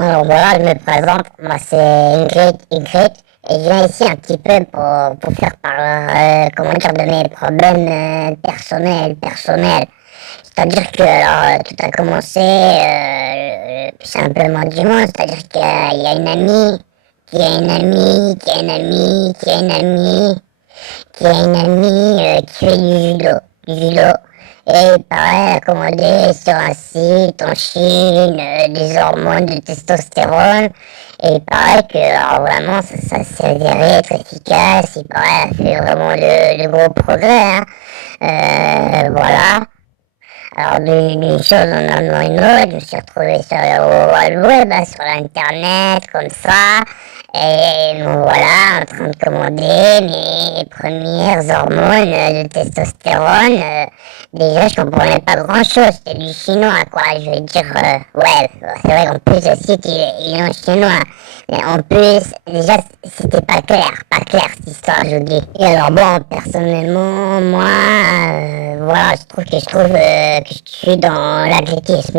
Alors voilà, je me présente, moi c'est Ingrid, et je viens ici un petit peu pour faire part, comment dire, de mes problèmes personnels. C'est-à-dire que tout a commencé simplement du monde, c'est-à-dire qu'il y a une amie, qui a une amie, qui a une amie, qui a une amie, qui a une amie qui fait du judo. Et il paraît à commander sur un site en Chine des hormones de testostérone. Et il paraît que alors vraiment ça s'est avéré être efficace. Il paraît qu'elle a fait vraiment de gros progrès. Hein. Voilà. Alors d'une chose en amenant une autre, je me suis retrouvé sur le web, hein, sur l'internet, comme ça. Et me voilà en train de commander mes premières hormones de testostérone. Déjà, je comprenais pas grand-chose, c'était du chinois, quoi. Je veux dire, ouais, c'est vrai qu'en plus le site il est en chinois. Mais en plus, déjà, c'était pas clair cette histoire, je vous dis. Et alors bon, personnellement, moi, voilà, que je suis dans l'athlétisme.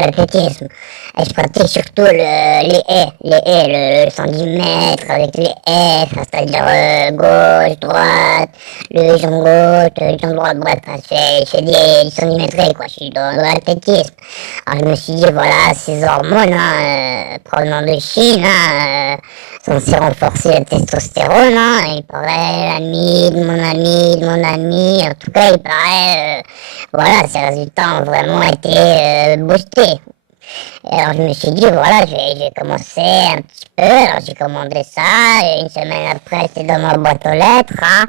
Et je pratique surtout le 110 mètres avec les haies, enfin, c'est-à-dire gauche, droite, le jambe gauche, le jambe droite, bref, enfin, je fais des 110 mètres, quoi, je suis dans l'athlétisme. Alors je me suis dit, voilà, ces hormones, hein, provenant de Chine, hein, censées renforcer la testostérone, hein, il paraît mon ami, en tout cas, il paraît, voilà, ces résultats ont vraiment été boostés. Et alors je me suis dit, voilà, je vais commencer un petit peu, alors j'ai commandé ça, et une semaine après, c'est dans ma boîte aux lettres, hein.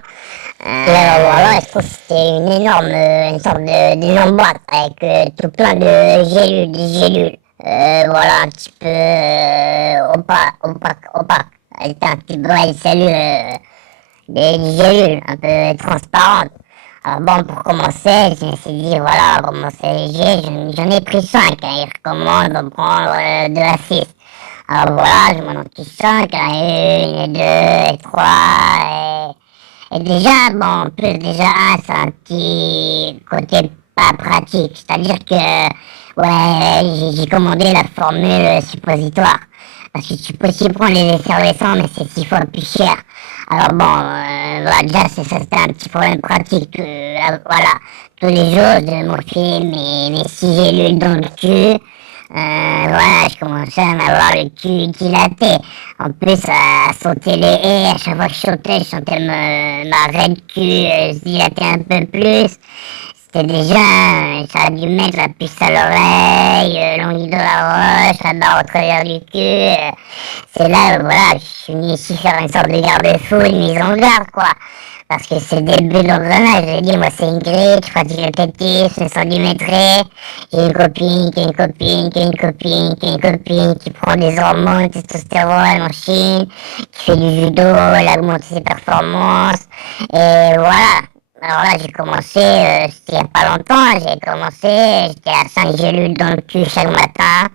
Et alors voilà, je trouve que c'était une sorte d'énorme boîte, avec tout plein de gélules, des gélules. Voilà, un petit peu opaque. Elle était un petit peu, elle salue des gélules un peu transparentes. Alors bon, pour commencer, je me suis dit, voilà, pour commencer léger, j'en ai pris 5. Hein, ils recommandent de prendre de la 6. Alors voilà, je m'en ai pris 5, hein, une, et deux, et trois, et déjà, bon, en plus, déjà, c'est un petit côté pas pratique. C'est-à-dire que, ouais, j'ai commandé la formule suppositoire. Parce que tu peux aussi prendre les effervescents, mais c'est 6 fois plus cher. Alors bon, voilà, déjà, c'était un petit problème pratique. Voilà, tous les jours, je devais m'enfiler mes 6 gélules dans le cul. Voilà, je commençais à m'avoir le cul dilaté. En plus, à sauter les haies, à chaque fois que je sentais ma raie de cul se dilater un peu plus. C'était déjà, ça a dû mettre la puce à l'oreille, l'ongle de la roche, la barre au travers du cul. C'est là, voilà, je suis venu ici faire une sorte de garde-fou, une mise en garde, quoi. Parce que c'est dès le début de l'engrenage, je dis, moi c'est Ingrid, je pratique le tétis, 110 mètres. J'ai une copine, qui prend des hormones, testostérone en Chine, qui fait du judo, elle a augmenté ses performances, et voilà. Alors là, j'ai commencé, c'était il n'y a pas longtemps, j'étais à 5 gélules dans le cul chaque matin.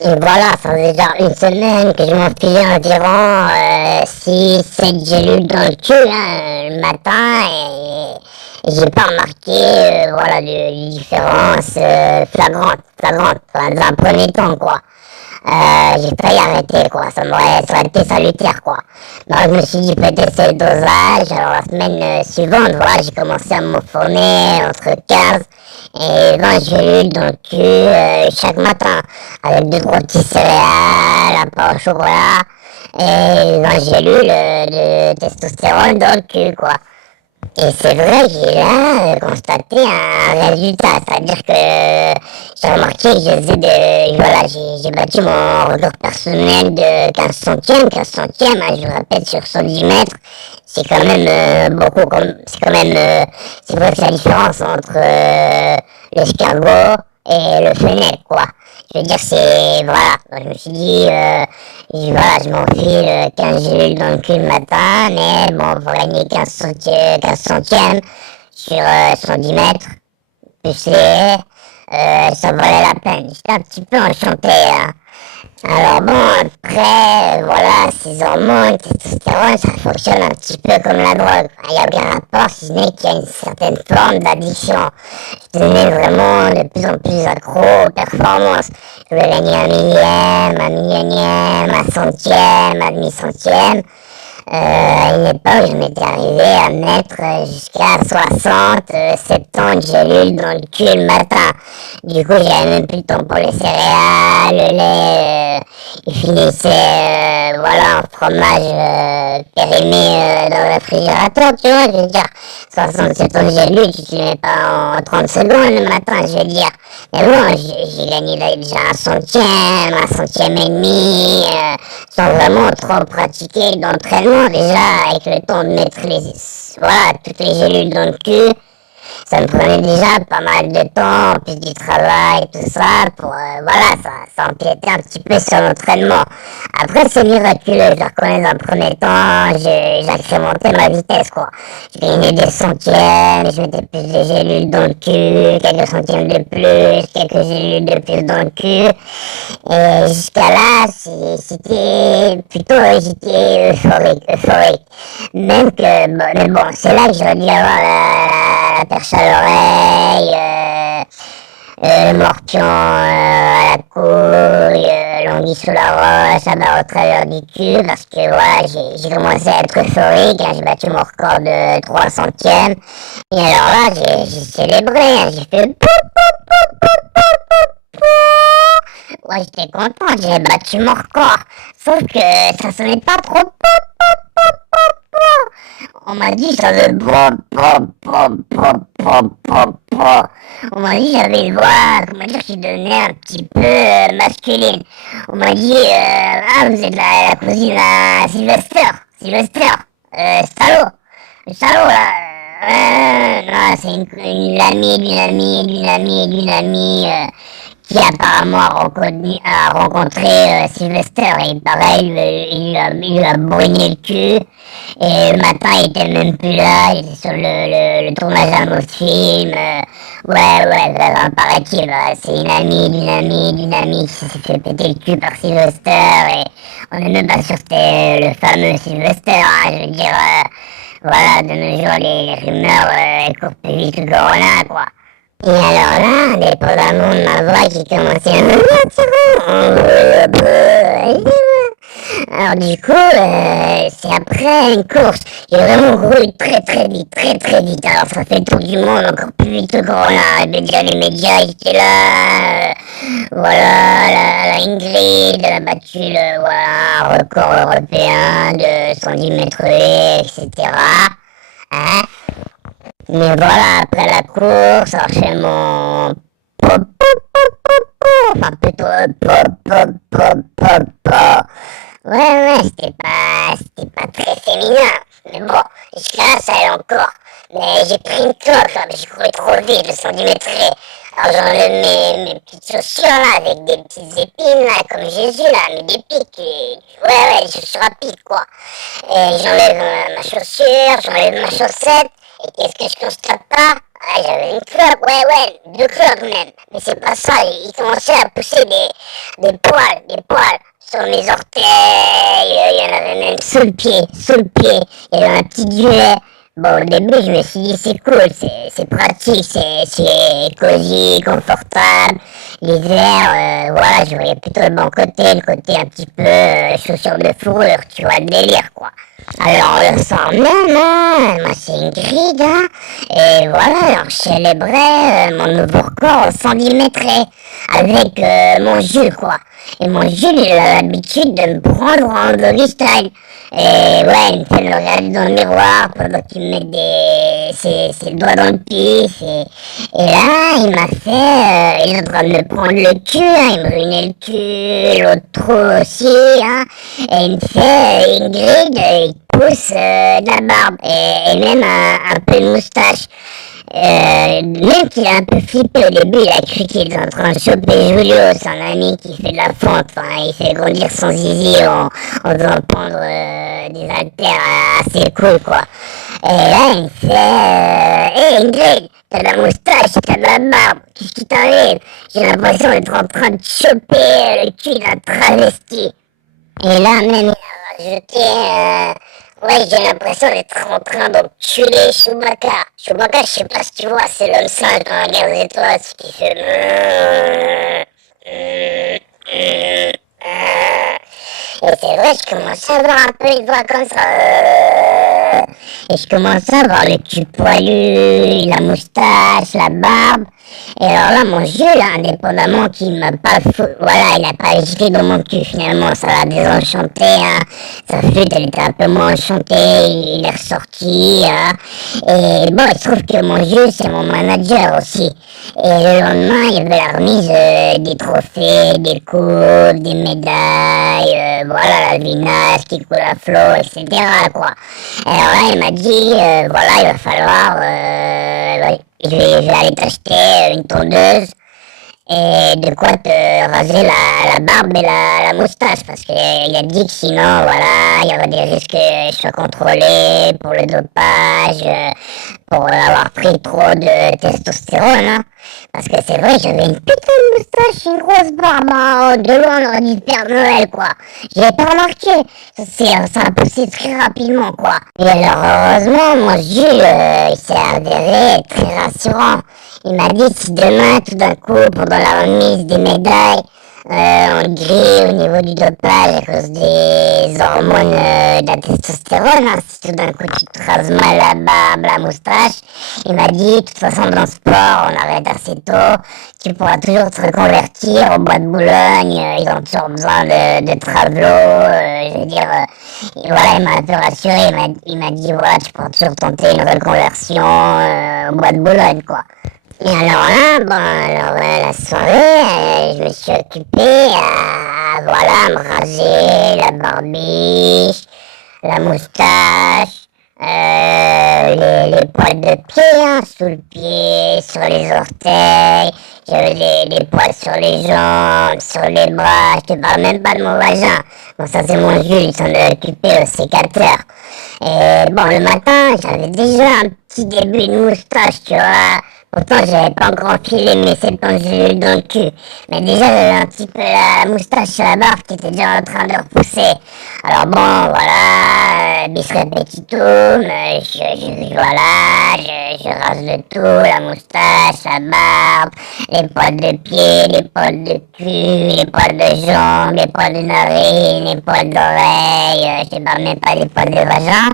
Et voilà, ça faisait déjà une semaine que je m'enfilais environ 6-7 gélules dans le cul, hein, le matin, et j'ai pas remarqué, voilà, de différence flagrante, enfin, dans un premier temps, quoi. J'ai failli arrêter, quoi, ça aurait été salutaire, quoi. Donc je me suis dit peut-être c'est le dosage, alors la semaine suivante, voilà, j'ai commencé à m'enfourner entre 15 et 20 gélules dans le cul chaque matin, avec 2-3 petits céréales, un pain au chocolat, et 20 gélules de testostérone dans le cul, quoi. Et c'est vrai, j'ai là constaté un résultat, c'est-à-dire que j'ai remarqué que voilà, j'ai battu mon record personnel de 15 centièmes, hein, je vous rappelle, sur 110 mètres, c'est quand même beaucoup, c'est presque la différence entre l'escargot et le fennec, quoi. Je veux dire, voilà, donc je me suis dit, voilà, je m'enfile 15 gélules dans le cul le matin, mais bon, pour gagner 15 centièmes sur 110 mètres, plus les haies, ça valait la peine. J'étais un petit peu enchanté, hein. Alors bon, après, voilà, ces hormones, testostérone, ça fonctionne un petit peu comme la drogue. Il n'y a aucun rapport, si ce n'est qu'il y a une certaine forme d'addiction. Je devenais vraiment de plus en plus accro aux performances. Je voulais gagner un millième, un millionième, un centième, un demi-centième. À une époque, je m'étais arrivé à mettre jusqu'à 60, 70 gélules dans le cul le matin. Du coup, j'avais même plus le temps pour les céréales, le lait. Il finissait, voilà, en fromage périmé dans le réfrigérateur, tu vois, je veux dire. 60, 70 gélules, tu ne mets pas en 30 secondes le matin, je veux dire. Mais bon, j'ai gagné déjà un centième et demi, sans vraiment trop pratiquer d'entraînement déjà, avec le temps de mettre voilà, toutes les gélules dans le cul. Ça me prenait déjà pas mal de temps, plus du travail, tout ça, pour, voilà, ça empiétait un petit peu sur l'entraînement. Après, c'est miraculeux, je le reconnais dans le premier temps, j'ai incrémenté ma vitesse, quoi. Je gagnais des centièmes, je mettais plus de gélules dans le cul, quelques centièmes de plus, quelques gélules de plus dans le cul. Et jusqu'à là, j'étais euphorique. Même que, bon, mais bon, c'est là que j'aurais dû avoir la perche à l'oreille, le morpion à la couille, l'anguille sous la roche, à barre au travers du cul, parce que voilà, j'ai commencé à être euphorique, hein, j'ai battu mon record de 3 centièmes, et alors là, j'ai célébré, hein, j'ai fait ouais, j'étais content, j'ai battu mon record, sauf que ça sonnait pas trop. On m'a dit j'avais on m'a dit j'avais une voix, comment dire, qui devenait un petit peu masculine. On m'a dit ah vous êtes la cousine à Sylvester, salaud, le salaud là. Non, c'est d'une amie qui apparemment a rencontré Sylvester et pareil, il lui a brûlé le cul. Et le matin, il était même plus là, il était sur le tournage d'un autre film. Ouais, paraît-il, c'est une amie d'une amie qui s'est fait péter le cul par Sylvester. Et on n'est même pas sûr que c'était le fameux Sylvester, hein, je veux dire. Voilà, de nos jours, les rumeurs, elles courent plus vite que le corona, quoi. Et alors là, indépendamment de ma voix qui commençait à me alors du coup, c'est après une course. J'ai vraiment couru très vite. Alors ça fait le tour du monde encore plus vite que le corona. Les médias ils étaient là. Voilà, la Ingrid, elle a battu voilà, un record européen de 110 mètres haies, etc. Hein? Mais voilà, après la course, j'enchaîne mon enfin plutôt ouais, c'était pas très féminin. Mais bon, jusqu'à là, ça allait encore. Mais j'ai pris une cloque, là, mais j'ai couru trop vite, le centimétré. Alors j'enlève mes petites chaussures, là, avec des petites épines, là, comme Jésus, là, mais des pics. Ouais, des chaussures à pics, quoi. Et j'enlève ma chaussure, j'enlève ma chaussette. Et qu'est-ce que je constate pas? Ah, j'avais une cloque, ouais, 2 cloques même. Mais c'est pas ça, il commençait à pousser des poils sur mes orteils, il y en avait même sous le pied, il y avait un petit duvet. Bon, au début, je me suis dit, c'est cool, c'est pratique, c'est cosy, confortable. L'hiver, voilà, je voyais plutôt le bon côté, le côté un petit peu chaussures de fourrure, tu vois, le délire, quoi. Alors, on le sent même, hein, moi c'est une grille, hein, et voilà, alors je célébrais mon nouveau record au 110 mètres avec mon Jules, quoi. Et mon Jules, il a l'habitude de me prendre en doggy style. Et ouais, il me fait le regarder dans le miroir pendant qu'il me met ses doigts dans le pif. Et là, il m'a fait, il est en train de me prendre le cul, hein, il me ruinait le cul, l'autre trou aussi, hein. Et il me fait Ingrid, il pousse de la barbe et même un peu de moustache. Même qu'il a un peu flippé au début, il a cru qu'il était en train de choper Julio, son ami qui fait de la fonte, enfin, il fait grandir son zizi en faisant prendre des haltères assez cool, quoi. Et là, il me fait Ingrid, t'as de la moustache, t'as de la barbe, qu'est-ce qui t'arrive? J'ai l'impression d'être en train de choper le cul d'un travesti. Et là, même, il a rajouté, ouais, j'ai l'impression d'être en train d'enculer Chewbacca. Chewbacca, je sais pas si tu vois, c'est l'homme singe dans la guerre des étoiles, ce qui fait... Et c'est vrai, je commence à avoir un peu une voix comme ça. Et je commence à avoir le cul poilu, la moustache, la barbe. Et alors là, mon jeu, là, indépendamment qu'il m'a pas voilà, il a pas agité dans mon cul, finalement, ça l'a désenchanté, hein. Sa flûte, elle était un peu moins enchantée, il est ressorti, hein. Et bon, il se trouve que mon jeu, c'est mon manager aussi. Et le lendemain, il y avait la remise des trophées, des coupes, des médailles, voilà, la vinasse qui coule à flot, etc., quoi. Et alors là, il m'a dit, voilà, il va falloir, je vais aller t'acheter une tondeuse et de quoi te raser la barbe et la moustache, parce qu'il a dit que sinon, voilà, il y aurait des risques que je sois contrôlé pour le dopage, pour avoir pris trop de testostérone, hein. Parce que c'est vrai, j'avais une putain de moustache, une grosse barbe, hein. De loin on aurait dit Père Noël, quoi. J'ai pas remarqué, ça a poussé très rapidement, quoi. Et alors, heureusement, mon Jules, il s'est avéré très rassurant. Il m'a dit si demain, tout d'un coup, pendant la remise des médailles, on grille au niveau du dopage à cause des hormones de la testostérone, hein, si tout d'un coup tu te rases mal la barbe, la moustache, il m'a dit, de toute façon dans le sport, on arrête assez tôt, tu pourras toujours te reconvertir au Bois de Boulogne, ils ont toujours besoin de travelots, je veux dire, et voilà, il m'a un peu rassuré, il m'a dit, voilà, tu pourras toujours tenter une reconversion au Bois de Boulogne, quoi. Et alors là, bon, alors la soirée, je me suis occupé voilà, me raser la barbiche, la moustache, les poils de pied, hein, sous le pied, sur les orteils, j'avais des poils sur les jambes, sur les bras, je te parle même pas de mon vagin. Bon, ça c'est mon Jules, il s'en est occupé au sécateur. Et bon, le matin, j'avais déjà un petit début de moustache, tu vois. Pourtant, j'avais pas encore enfilé mes septanges dans le cul. Mais déjà, j'avais un petit peu la moustache sur la barbe qui était déjà en train de repousser. Alors bon, voilà, bis repetitum, je rase le tout, la moustache, la barbe, les poils de pied, les poils de cul, les poils de jambes, les poils de narine, les poils d'oreille, je te parle même pas des poils de vagin.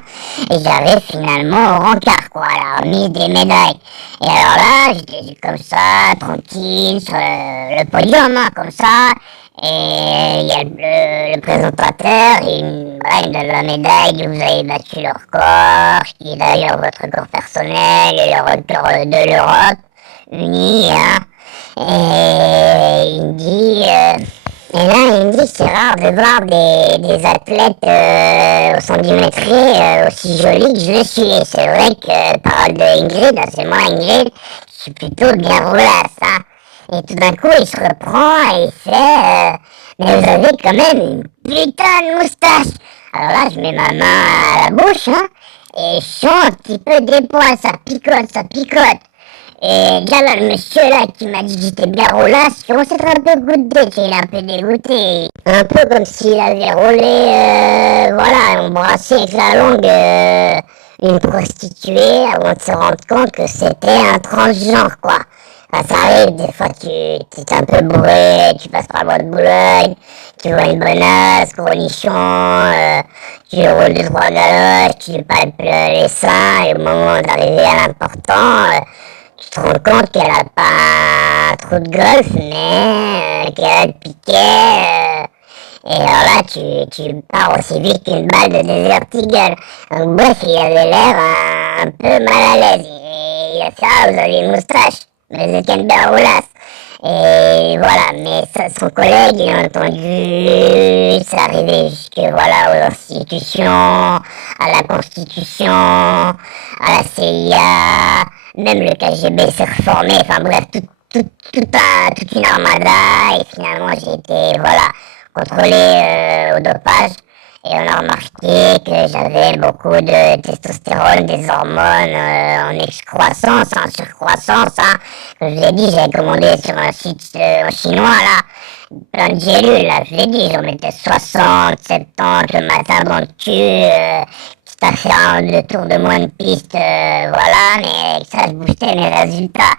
Et j'arrive finalement au rencard, quoi, à la remise des médailles. Et alors là, j'étais comme ça, tranquille, sur le podium, hein, comme ça. Et il y a le présentateur, voilà, il me donne la médaille, dit vous avez battu le record, qui est d'ailleurs votre record personnel et le record de l'Europe unie, hein. Et il me dit, et là il me dit c'est rare de voir des athlètes au 110 mètres aussi jolis que je le suis. Et c'est vrai que, parole de Ingrid, c'est moi Ingrid, je suis plutôt bien roulasse, hein. Et tout d'un coup, il se reprend et il fait mais vous avez quand même une putain de moustache. Alors là, je mets ma main à la bouche, hein, et je sens un petit peu des poils, ça picote, ça picote. Et déjà là, le monsieur là qui m'a dit que j'étais bien roulasse, je commence à être un peu goûté, il est un peu dégoûté. Un peu comme s'il avait roulé, voilà, embrassé avec la langue une prostituée avant de se rendre compte que c'était un transgenre, quoi. Enfin, ça arrive, des fois tu es un peu bourré, tu passes par le bois de Boulogne, tu vois une bonasse, gros nichon, tu roules deux trois galoches, tu palpes les seins, et au moment d'arriver à l'important, tu te rends compte qu'elle a pas un trou de golf, mais qu'elle a le piquet, et alors là, tu pars aussi vite qu'une balle de Desert Eagle. Donc bref, il avait l'air un peu mal à l'aise. Et il a fait, ah, vous avez une moustache, mais vous êtes une belle roulasse. Et voilà, mais son collègue, il a entendu, c'est arrivé jusque, voilà, aux institutions, à la Constitution, à la CIA, même le KGB s'est reformé, enfin bref, toute une armada, et finalement j'ai été, voilà, contrôlé au dopage. Et on a remarqué que j'avais beaucoup de testostérone, des hormones en excroissance, en surcroissance. Hein. Comme je l'ai dit, j'avais commandé sur un site en chinois, là, plein de gélules, là, je l'ai dit, j'en mettais 60, 70 le matin dans le cul, quitte à faire le tour de moins de pistes, voilà, mais avec ça, je boostais mes résultats.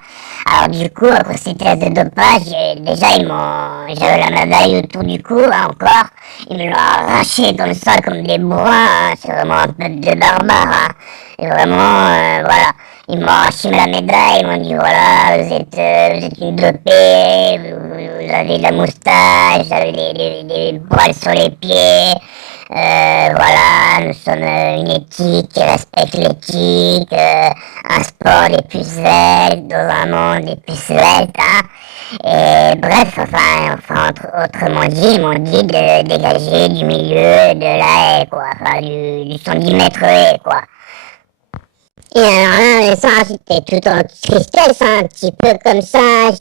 Alors du coup, après ces tests de dopage, déjà j'avais la médaille autour du cou, hein, encore. Ils me l'ont arraché comme ça, comme des bourrins, hein. C'est vraiment un peuple de barbares, hein. Et vraiment, voilà. Ils m'ont arraché la médaille, ils m'ont dit voilà, vous êtes une dopée, vous avez de la moustache, vous avez des poils sur les pieds. Voilà, nous sommes une éthique qui respecte l'éthique, un sport des plus sveltes, dans un monde des plus sveltes, hein. Et bref, autrement dit, ils m'ont dit de dégager du milieu de la haie, quoi, enfin du 110 mètres haie, quoi. Et alors là, ça, j'étais tout en tristesse, hein, un petit peu comme ça,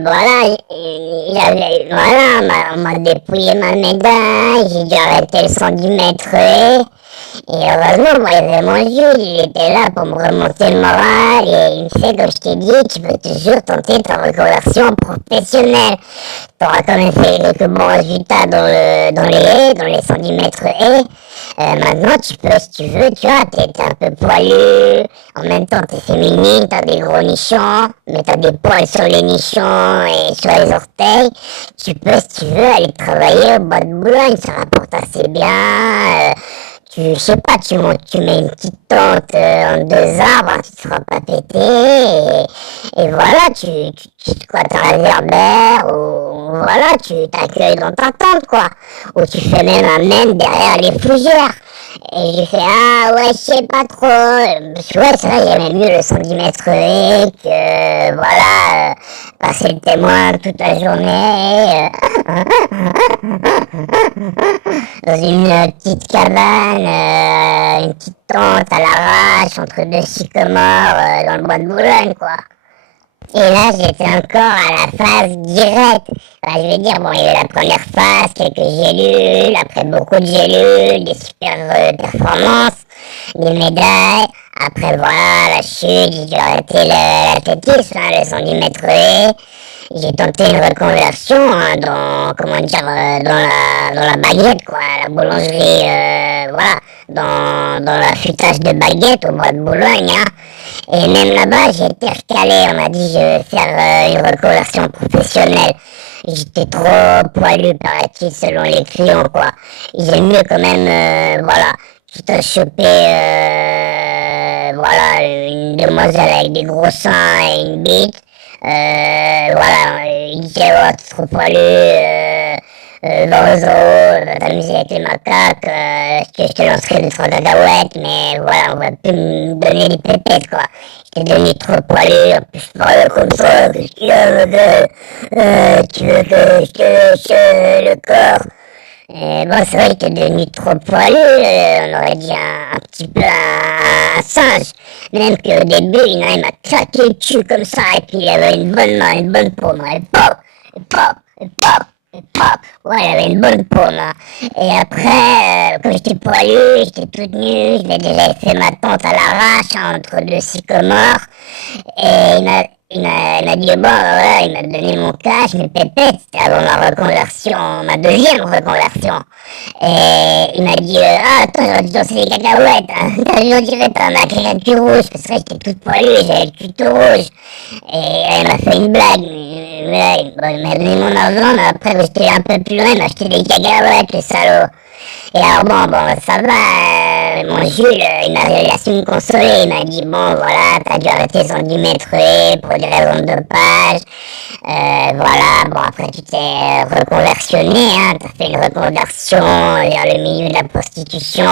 voilà, on m'a dépouillé ma médaille, j'ai dû arrêter le 110 mètres et heureusement, moi, il y avait mon Jules, il était là pour me remonter le moral, et il me fait, comme je t'ai dit, tu peux toujours tenter ta reconversion professionnelle. T'auras quand même fait quelques bons résultats dans les haies, dans les 110 mètres haies. Maintenant, tu peux, si tu veux, tu vois, t'es un peu poilu, en même temps t'es féminine, t'as des gros nichons, mais t'as des poils sur les nichons et sur les orteils. Tu peux, si tu veux, aller travailler au bois de Boulogne, ça rapporte assez bien. Je sais pas, tu mets une petite tente en 2 arbres, hein, tu te feras pas péter, et voilà, tu squattes un réverbère, ou voilà, tu t'accueilles dans ta tente, quoi, ou tu fais même un mène derrière les fougères. Et j'ai fait, ah ouais, je sais pas trop, parce que ouais, c'est vrai, j'aimais mieux le 110 mètres que, voilà, passer le témoin toute la journée, dans une petite cabane, une petite tente à l'arrache, entre deux sycomores, dans le bois de Boulogne, quoi. Et là, j'étais encore à la phase directe. Enfin, je veux dire, bon, il y a eu la première phase, quelques gélules, après beaucoup de gélules, des super performances, des médailles. Après, voilà, la chute, j'ai dû arrêter l'athlétisme, hein, le 110 mètres haies. J'ai tenté une reconversion hein, comment dire, dans la baguette, quoi, la boulangerie, voilà, dans l'affûtage de baguettes au bois de Boulogne, hein. Et même là-bas, j'ai été recalé. On m'a dit je vais faire une reconversion professionnelle. J'étais trop poilu, paraît-il, selon les clients, quoi. Ils aiment mieux quand même, voilà, quitte à choper, voilà, une demoiselle avec des gros seins et une bite. Voilà, ils disaient, oh, t'es trop poilu, dans le zoo, va t'amuser avec les macaques, je te lancerai 2-3 cacahuètes, mais voilà, on va plus me donner des pépettes, quoi. J'étais devenu trop poilu, en plus je parlais comme ça, qu'est-ce qu'il y a, tu veux que je te lèche le corps? Et bon, c'est vrai que j'étais devenu trop poilu, on aurait dit un petit peu un singe. Même qu'au début, il m'a claqué le cul comme ça, et puis il avait une bonne main, une bonne paume, et pop, et pop, et pop. Et pop, ouais, il avait une bonne paume, hein. Et après, quand j'étais poilu, j'étais toute nue, je l'ai déjà fait ma tente à l'arrache, hein, entre deux sycomores. Et il m'a dit, bon, voilà, il m'a donné mon cash, mes pépettes, c'était avant ma reconversion, ma deuxième reconversion. Et il m'a dit, ah, attends, j'aurais dû danser les cacahuètes, hein. On dirait, t'en as créé un cul rouge, parce que j'étais toute poilue, j'avais le cul tout rouge. Et elle m'a fait une blague, bon, il m'a donné mon argent, mais après, j'étais un peu plus loin, il m'a acheté des cacahuètes, le salaud. Et alors bon, ça va, mon Jules, il m'a su me consoler, il m'a dit, bon, voilà, t'as dû arrêter 110 mètres pour des raisons de dopage, voilà, bon, après tu t'es reconversionné, hein, t'as fait une reconversion vers le milieu de la prostitution,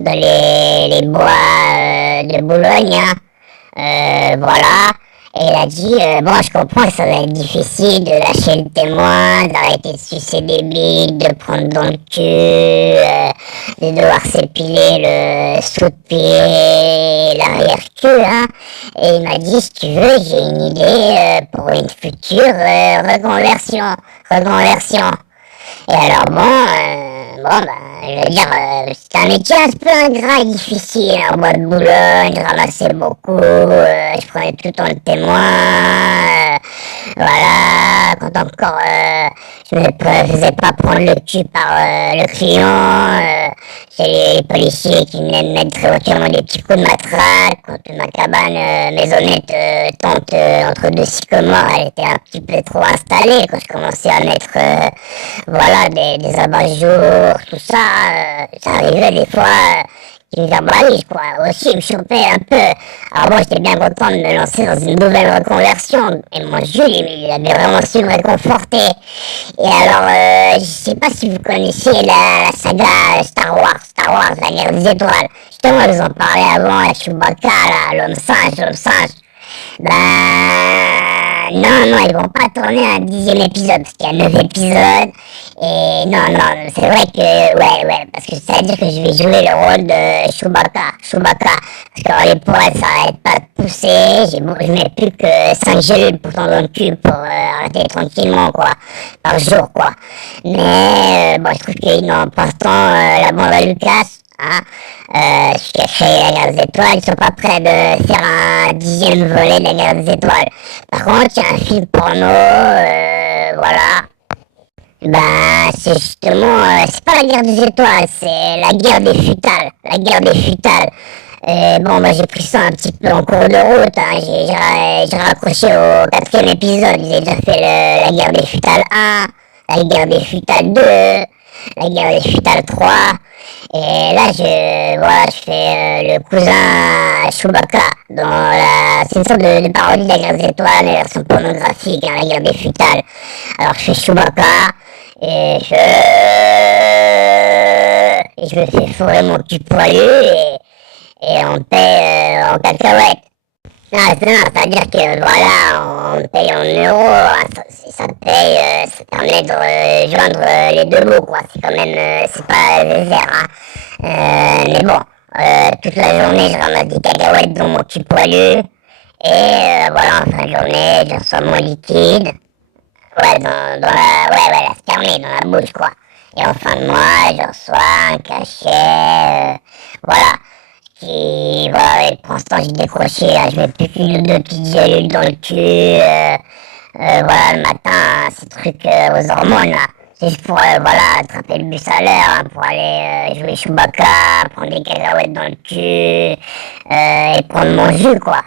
dans les bois de Boulogne, hein, voilà. Et il a dit, bon, je comprends que ça va être difficile de lâcher le témoin, d'arrêter de sucer des bites, de prendre dans le cul, de devoir s'épiler le sous-pied, l'arrière-cul, hein. Et il m'a dit, si tu veux, j'ai une idée pour une future reconversion. Et alors bon, bah, je veux dire, c'était un métier un peu ingrat et difficile. En bois de Boulogne, je ramassais beaucoup, je prenais tout le temps le témoin. Voilà, quand encore je me faisais pas prendre le cul par le client. C'est les policiers qui venaient me mettre éventuellement des petits coups de matraque. Quand ma cabane maisonnette tente entre deux sycomores, elle était un petit peu trop installée. Quand je commençais à mettre voilà, des abat-jours, tout ça, ça arrivait des fois qui me verbalise, quoi. Aussi, me choper un peu. Alors moi, j'étais bien content de me lancer dans une nouvelle reconversion. Et mon Jules, il avait vraiment su me réconforter. Et alors, je sais pas si vous connaissiez la saga Star Wars, la guerre des étoiles. Justement, je vous en parlais avant, avec Chewbacca, là, l'homme singe. Ben non, ils vont pas tourner un 10e épisode, parce qu'il y a 9 épisodes. Et non, c'est vrai que, ouais, parce que ça veut dire que je vais jouer le rôle de Chewbacca. Parce que les poils, ça arrête pas de pousser. Je mets plus que 5 gélules pour ton dans le cul pour arrêter tranquillement, quoi, par jour, quoi. Mais, bon, je trouve qu'ils n'ont pas tant la bande à Lucas. Hein, ce qui a créé la guerre des étoiles, ils sont pas prêts de faire un 10e volet de la guerre des étoiles. Par contre, il y a un film porno, voilà. Bah, c'est justement, c'est pas la guerre des étoiles, c'est la guerre des futales. La guerre des futales. Bon, moi j'ai pris ça un petit peu en cours de route, hein. J'ai raccroché au 4e épisode. J'ai déjà fait la guerre des futales 1, la guerre des futales 2, la guerre des futales 3. Et là, je fais le cousin Chewbacca c'est une sorte de parodie de la guerre des étoiles, mais version pornographique, hein, la guerre des futales. Alors, je fais Chewbacca, et je me fais fourrer mon cul poilu, et on paie en cacahuètes. Non, c'est-à-dire que voilà, on paye en euros, hein, ça paye, ça permet de joindre les deux bouts, quoi. C'est quand même, c'est pas désert, hein. Mais bon, toute la journée, je ramasse des cacahuètes dans mon cul poilu, et voilà, en fin de journée, je reçois mon liquide, ouais, ouais, la spermée, dans la bouche, quoi. Et en fin de mois, je reçois un cachet, voilà. Voilà, et pour l'instant j'ai décroché, là, je mets plus qu'une ou deux petites gélules dans le cul, voilà, le matin, ces trucs aux hormones, là. C'est juste pour, voilà, attraper le bus à l'heure, hein, pour aller jouer Chewbacca, prendre des cacahuètes dans le cul, et prendre mon jus, quoi.